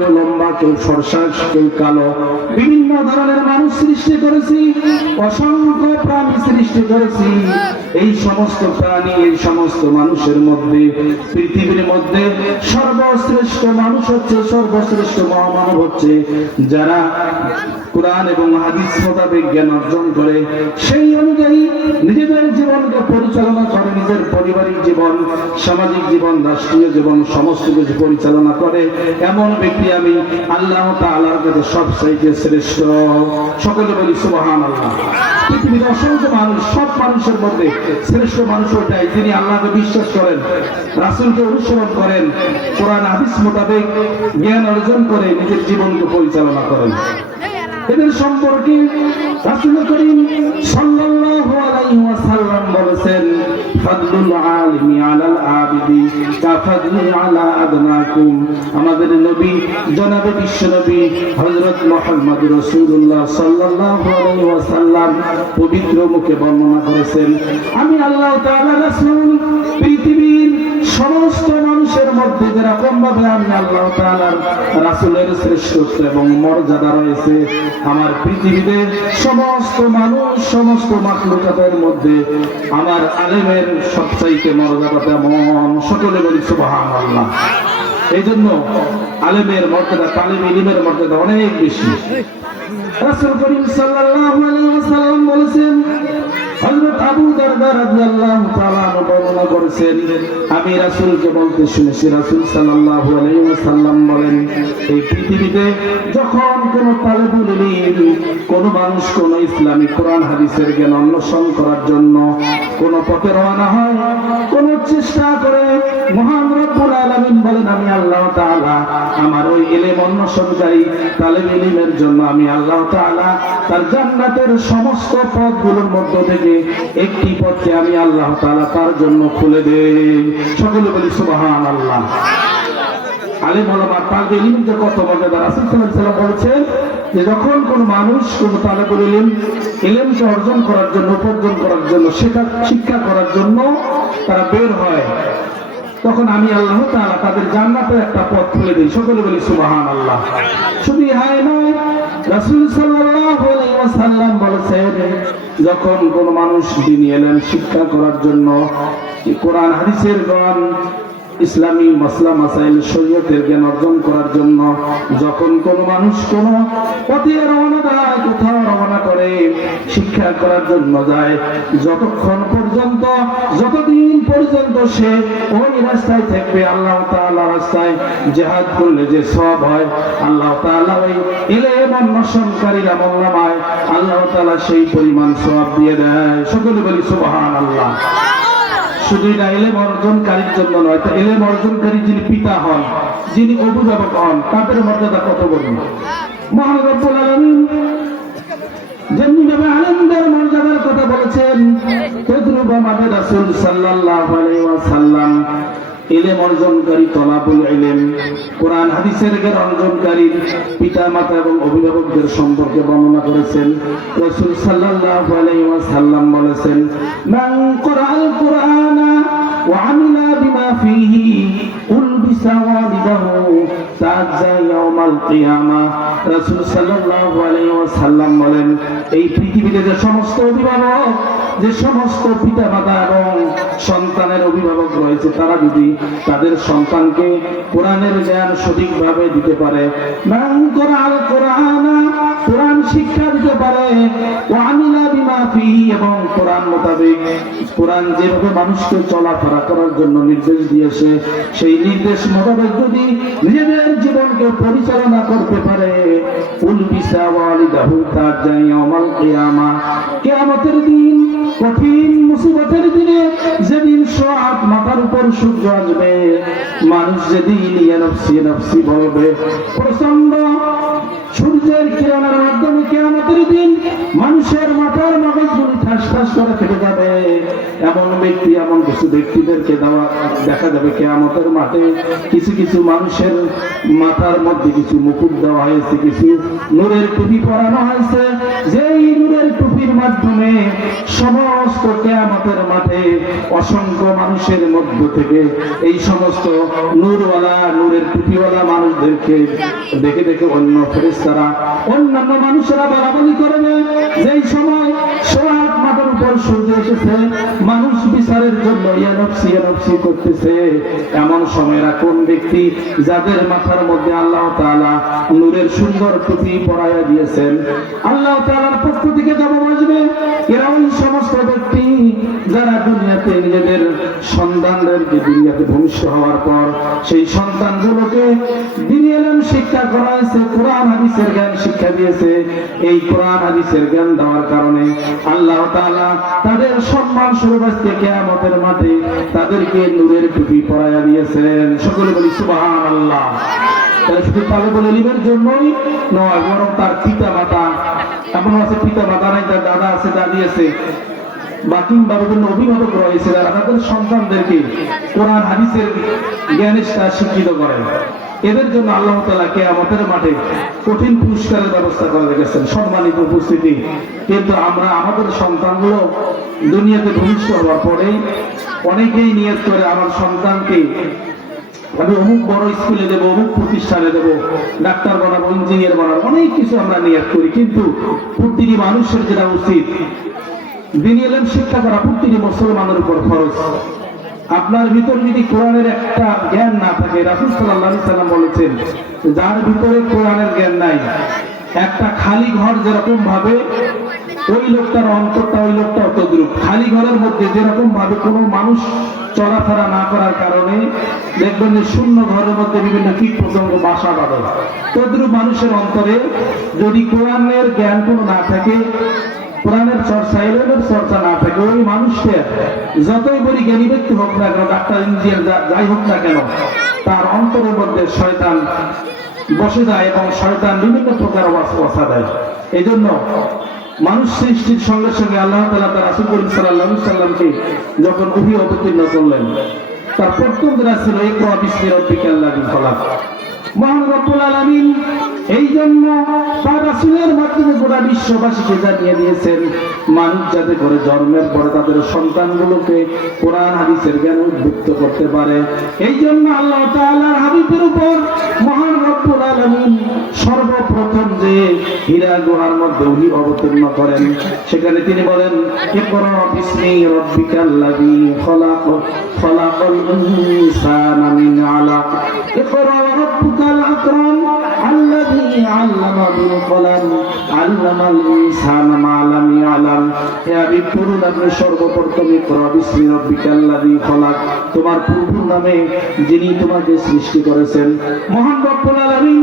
কেউ লম্বা, কেউ ফর্সা, কেউ কালো, বিভিন্ন ধরনের মানুষ সৃষ্টি করেছি, অসংখ্য প্রাণী সৃষ্টি করেছি। এই সমস্ত প্রাণী, এই সমস্ত মানুষের মধ্যে, পৃথিবীর মধ্যে সর্বশ্রেষ্ঠ মানুষ হচ্ছে, সর্বশ্রেষ্ঠ মহামানব হচ্ছে যারা কুরআন এবং হাদিস মোতাবেক জ্ঞান অর্জন করে, সেই অনুযায়ী নিজেদের জীবনকে পরিচালনা করে, নিজের পারিবারিক জীবন, সামাজিক জীবন, রাষ্ট্রীয় জীবন সমস্ত কিছু পরিচালনা করে। এমন ব্যক্তি আমি আল্লাহ তাআলার কাছে সবচাইতে শ্রেষ্ঠ। সকলে বলি সুবহানাল্লাহ। পৃথিবীর অসংখ্য মানুষ, সব মানুষের মধ্যে শ্রেষ্ঠ মানুষ ওটাই যিনি আল্লাহকে বিশ্বাস করেন, রাসূলকে অনুসরণ করেন, কোরআন হাদিস মোতাবেক জ্ঞান অর্জন করে নিজের জীবনকে পরিচালনা করেন। এদের সম্পর্কে রাসূল করিম সাল্লাল্লাহু আলাইহি ওয়াসাল্লাম বলেছেন, ফাদলুল আলিমি আলাল আবিদি কাফাদলি আলা আদনাকুম। আমাদের নবী জনাবে বিশ্বনবী হযরত মুহাম্মদ রাসূলুল্লাহ সাল্লাল্লাহু আলাইহি ওয়াসাল্লাম পবিত্র মুখে বর্ণনা করেছেন, আমি আল্লাহ তাআলা রাসূল পৃথিবীর সমস্ত মানুষের মধ্যে যেরকম ভাবে আমি আল্লাহ তাআলার রাসূলের শ্রেষ্ঠত্ব এবং মর্যাদা রয়েছে, আমার পৃথিবীতে সমস্ত মানুষ, সমস্ত মাখলুকাতের মধ্যে আমার আলেমের সবচাইতে মর্যাদা তেমন। সকলে বলি সুবহানাল্লাহ। এই জন্য আলেমের মর্যাদা, তালিব ইলমের মর্যাদা অনেক বেশি। রাসূল করিম সাল্লাল্লাহু আলাইহি ওয়াসাল্লাম বলেছেন, হযরত আবু দারদা রাদিয়াল্লাহু তাআলা বর্ণনা করেছেন, আমি রাসূলকে বলতে শুনেছি, রাসূল সাল্লাল্লাহু আলাইহি ওয়াসাল্লাম বলেন, এই পৃথিবীতে যখন কোন তালিবুল ইলম, কোন মানুষ কোন ইসলামিক কোরআন হাদিসের জ্ঞান অন্বেষণ করার জন্য কোন পথে রওনা হয়, কোন চেষ্টা করে, মহান রব্বুল আলামিন বলেন, আমি আল্লাহ তাআলা আমার ওই ইলম অন্বেষণকারী তালিব ইলমের জন্য আমি আল্লাহ তাআলা তার জান্নাতের সমস্ত পথগুলোর মধ্য থেকে একটি পথকে আমি আল্লাহ তাআলা তার জন্য খুলে দেই। সকলে বলি সুবহানাল্লাহ। আলেম ওলামা তালিব ইলমকে কত মর্যাদা। রাসূল সাল্লাল্লাহু আলাইহি ওয়াসাল্লাম বলেছেন যে যখন কোন মানুষ কোন তালিবুল ইলম ইলমকে অর্জন করার জন্য, উপার্জন করার জন্য, শিক্ষা করার জন্য তারা বের হয়, তখন আমি আল্লাহ তাআলা তাদের জান্নাতের একটা পথ খুলে দিই। সকলে বলি সুবহানাল্লাহ। শুধু হাই নয়, রাসূল সাল্লাল্লাহু আলাইহি ওয়াসাল্লাম বলেছেন, যখন কোন মানুষ দ্বীনি ইলম শিক্ষা করার জন্য, কোরআন হাদিসের জ্ঞান, ইসলামী মাসলা মাসাইল শরীয়তের জ্ঞান অর্জন করার জন্য যখন কোন মানুষ কোন পথে রওনা দেয়, কোথাও রওনা করে, শিক্ষা করার জন্য যায়, যতক্ষণ পর্যন্ত, যতদিন পর্যন্ত সে ওই রাস্তায় থাকবে, আল্লাহ তাআলা রাস্তায় জিহাদ করলে যে সওয়াব হয়, আল্লাহ তাআলা ওই ইলম অন্বেষণকারীর আমলনামায় আল্লাহ তাআলা সেই পরিমাণ সওয়াব দিয়ে দেয়। সকলে বলি সুবহানাল্লাহ। শুধু এটা ইলম অর্জনকারীর জন্য নয়, তা ইলম অর্জনকারী যিনি পিতা হন, যিনি অভিভাবক হন, তাদের মর্যাদা কত বড়। মহান রব্বুল আলামিন যেমনিভাবে আলেমদের মর্যাদার কথা বলেছেন, তদ্রুপ আমাদের রাসূল সাল্লাল্লাহু আলাইহি ওয়াসাল্লাম ইলম অর্জনকারী, তলাবুল ইলম, কোরআন হাদিসের জ্ঞান অর্জনকারী পিতা মাতা এবং অভিভাবকদের সম্পর্কে বর্ণনা করেছেন। রাসূল সাল্লাল্লাহু আলাইহি ওয়াসাল্লাম বলেছেন, মান ক্বরাআল কুরআনা ওয়া আমিলা বিমা ফীহি উলবিসা ওয়ালিদাহু তা'আজ্জা ইয়াউমাল কিয়ামা। রাসূল সাল্লাল্লাহু আলাইহি ওয়াসাল্লাম বলেন, এই পৃথিবীতে যে সমস্ত অভিভাবক, যে সমস্ত পিতা মাতা এবং সন্তানের অভিভাবক রয়েছে, তারা যদি তাদের সন্তানকে কোরআনের জ্ঞান সঠিকভাবে দিতে পারে, মান ক্বরাআল কুরআনা, কোরআন শিক্ষা দিতে পারে, ওয়া আমিলা বিমা ফীহি, এবং কোরআন মোতাবেক, কোরআন যেভাবে মানুষকে চলাফেরা করার জন্য নির্দেশ দিয়েছে, সেই নির্দেশ মোতাবেক যদি নিজেদের জীবনকে পরিচালনা করতে পারে, উলবিসা ওয়ালিদাহু তা'আজ্জা ইয়াউমাল কিয়ামা, কিয়ামতের দিন, কঠিন মুসিবতের দিনে, যেদিন সওয়াব মাথার উপর সূর্য আসবে, মানুষ যেদিন ইয়া নফসি নফসি বলবে, প্রচন্ড সূর্যের কিরণের মাধ্যমে কিয়ামতের দিন মানুষের মাথার মগজগুলি ঠাস ঠাস করে ফেটে যাবে, এমন ব্যক্তি, এমন কিছু ব্যক্তিদেরকে দেখা যাবে কিয়ামতের মাঠে। কিছু কিছু মানুষের মাথার মধ্যে কিছু মুকুট দেওয়া হয়েছে, কিছু নূরের টুপি পরানো হয়েছে, যেই নূরের টুপি টুপির মাধ্যমে সমস্ত কিয়ামতের মাঠে অসংখ্য মানুষের মধ্য থেকে এই সমস্ত নূরওয়ালা, নূরের টুপিওয়ালা মানুষদেরকে দেখে দেখে অন্য ফেরেশতারা, অন্যান্য মানুষেরা বলাবলি করবে, যেই সময় সোহাগ মাথার উপর সূর্য এসেছে, মানুষ বিচারের জন্য ইয়ানফসি করতেছে, এমন সময়েরা কোন ব্যক্তি যাদের মাথার মধ্যে আল্লাহ তাআলা নূরের সুন্দর টুপি পরাইয়া দিয়েছেন, আল্লাহ তাআলার পক্ষ থেকে জবাব আসবে, এরা ওই সমস্ত ব্যক্তি যারা দুনিয়াতে নিজেদের সন্তানদেরকে দুনিয়াতে ভূমিষ্ঠ হওয়ার পর সেই সন্তানগুলোকে দ্বীনি ইলম শিক্ষা করাইছে, কোরআন হাদিসের জ্ঞান শিক্ষা দিয়েছে। এই কোরআন হাদিসের জ্ঞান দেওয়ার কারণে আল্লাহ তাআলা তাদের সম্মান স্বরূপ আজকে কিয়ামতের মাঠে তাদেরকে নূরের টুপি পরাইয়া দিয়েছেন। সকলে বলি সুবহানাল্লাহ। তাহলে শুধু তালেবুল ইলমের জন্যই নয়, বরং তার পিতা মাতা, এমন আছে পিতা মাতা নাই, তার দাদা আছে, দাদি আছে, বা কিংবা বিভিন্ন অভিভাবক রয়েছে যারা তাদের সন্তানদেরকে কোরআন হাদিসের জ্ঞানে শিক্ষিত করেন, এদের জন্য আল্লাহ তাআলা কিয়ামতের মাঠে কঠিন পুরস্কারের ব্যবস্থা করে রেখেছেন। সম্মানিত উপস্থিতি, কিন্তু আমরা আমাদের সন্তানগুলো দুনিয়াতে ভূমিষ্ঠ হওয়ার পরে অনেকেই নিয়ত করে আমার সন্তানকে আমি অমুক বড় স্কুলে দেবো, অমুক প্রতিষ্ঠানে দেবো, ডাক্তার বানাবো, ইঞ্জিনিয়ার বানাবো, অনেক কিছু আমরা নিয়ত করি। কিন্তু প্রতিটি মানুষের যেটা উচিত, দ্বীনি ইলম শিক্ষা করা প্রতিটি মুসলমানের উপর ফরজ। আপনার ভিতর যদি কোরআনের একটা জ্ঞান না থাকে, রাসূল সাল্লাল্লাহু আলাইহি সাল্লাম বলেছেন, যার ভিতরে কোরআনের জ্ঞান নাই, একটা খালি ঘর যেরকম ভাবে ওই লোকটার অন্তরটা ওই লোকটা অতদ্রুপ। খালি ঘরের মধ্যে যেরকম ভাবে কোনো মানুষ চলাফেরা না করার কারণে দেখবেন যে শূন্য ঘরের মধ্যে বিভিন্ন কীট পতঙ্গ বাসা বাঁধে, তদ্রুপ মানুষের অন্তরে যদি কোরআনের জ্ঞান কোনো না থাকে, কোরআনের চর্চা, ইলমের চর্চা না থাকে, ওই মানুষকে যতই বড় জ্ঞানী ব্যক্তি হোক না কেন, ডাক্তার ইঞ্জিনিয়ার যাই হোক না কেন, তার অন্তরের মধ্যে শয়তান বসে যায় এবং শয়তান বিভিন্ন প্রকার ওয়াসওয়াসা দেয়। এই জন্য মানুষ সৃষ্টির সঙ্গে সঙ্গে আল্লাহ তাআলা তার রাসূল করিম সাল্লাল্লাহু আলাইহি সাল্লামকে যখন ওহী অবতীর্ণ করলেন, তার প্রথম দোয়া ছিল ইকরা বিসমি রাব্বিকাল্লাযী খলাক। মহান রব্বুল আলামিন এই জন্য তার রাসূলের মাধ্যমে গোটা বিশ্ববাসীকে জানিয়ে দিয়েছেন, মানুষ যাতে করে জন্মের পরে তাদের সন্তানগুলোকে কোরআন হাদিসের জ্ঞান উদ্বুদ্ধ করতে পারে। এই জন্য আল্লাহ তাআলার হাবিবের উপর মহান রব্বুল আলামিন সর্বপ্রথম যে হীরা গুহার মধ্যে ওহী অবতীর্ণ করেন, সেখানে তিনি বলেন, ইকরা বিসমি রাব্বিকাল্লাযী খলাক, খলাকাল ইনসানা মিন আলাক, ইকরা রাব্বুকাল আকরাম আল্লাযী আল্লামা বিল কলাম, আল্লামাল ইনসানা মা লাম ইয়ালাম। হে হাবিব, পড়ুন আপনি সর্বপ্রথম ইকরা বিসমি রাব্বিকাল্লাযী খলাক, তোমার প্রভুর নামে যিনি তোমাকে সৃষ্টি করেছেন। মহান রব্বুল আলামিন